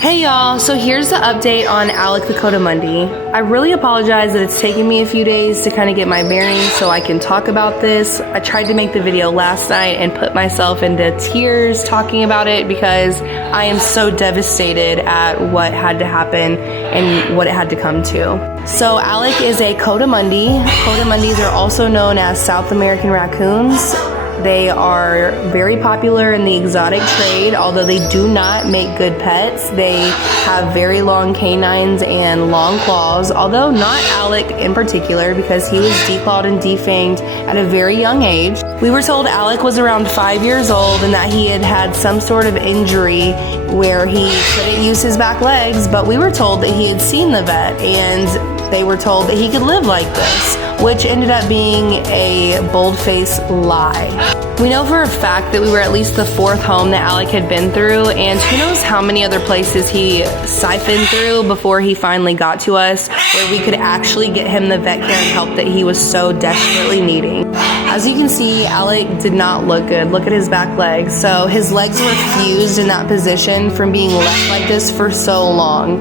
Hey y'all, so here's the update on Alec the Coatimundi. I really apologize that it's taken me a few days to kind of get my bearings so I can talk about this. I tried to make the video last night and put myself into tears talking about it because I am so devastated at what had to happen and what it had to come to. So Alec is a Coatimundi. Coatimundis are also known as South American raccoons. They are very popular in the exotic trade, although they do not make good pets. They have very long canines and long claws, although not Alec in particular because he was declawed and defanged at a very young age. We were told Alec was around 5 years old and that he had had some sort of injury where he couldn't use his back legs, but we were told that he had seen the vet and they were told that he could live like this, which ended up being a bold-faced lie. We know for a fact that we were at least the fourth home that Alec had been through, and who knows how many other places he siphoned through before he finally got to us, where we could actually get him the vet care and help that he was so desperately needing. As you can see, Alec did not look good. Look at his back legs. So his legs were fused in that position from being left like this for so long.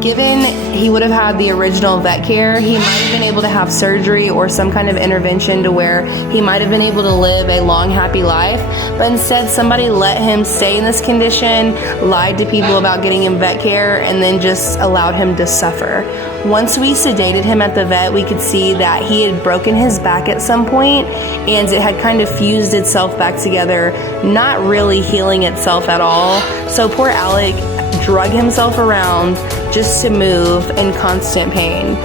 Given he would have had the original vet care, he might have been able to have surgery or some kind of intervention to where he might have been able to live a long, happy life. But instead, somebody let him stay in this condition, lied to people about getting him vet care, and then just allowed him to suffer. Once we sedated him at the vet, we could see that he had broken his back at some point, and it had kind of fused itself back together, not really healing itself at all. So poor Alec drug himself around just to move in constant pain.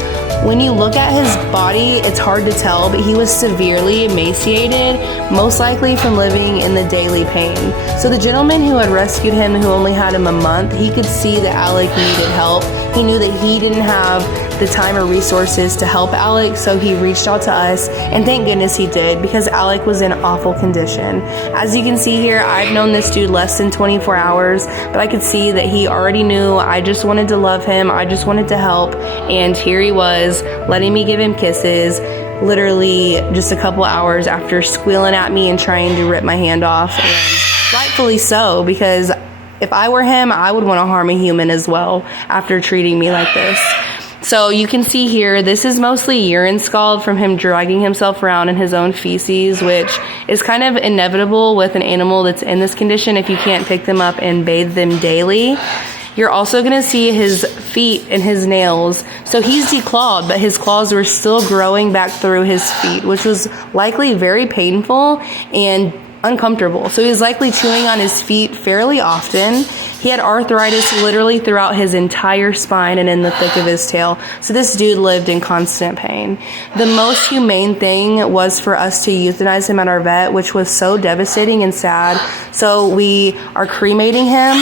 When you look at his body, it's hard to tell, but he was severely emaciated, most likely from living in the daily pain. So the gentleman who had rescued him, who only had him a month, he could see that Alec needed help. He knew that he didn't have the time or resources to help Alec, so he reached out to us, and thank goodness he did, because Alec was in awful condition. As you can see here, I've known this dude less than 24 hours, but I could see that he already knew I just wanted to love him, I just wanted to help, and here he was, letting me give him kisses, literally just a couple hours after squealing at me and trying to rip my hand off, and rightfully so, because if I were him, I would want to harm a human as well after treating me like this. So you can see here, this is mostly urine scald from him dragging himself around in his own feces, which is kind of inevitable with an animal that's in this condition if you can't pick them up and bathe them daily. You're also going to see his feet and his nails. So he's declawed, but his claws were still growing back through his feet, which was likely very painful and uncomfortable. So he was likely chewing on his feet fairly often. He had arthritis literally throughout his entire spine and in the thick of his tail. So this dude lived in constant pain. The most humane thing was for us to euthanize him at our vet, which was so devastating and sad. So we are cremating him,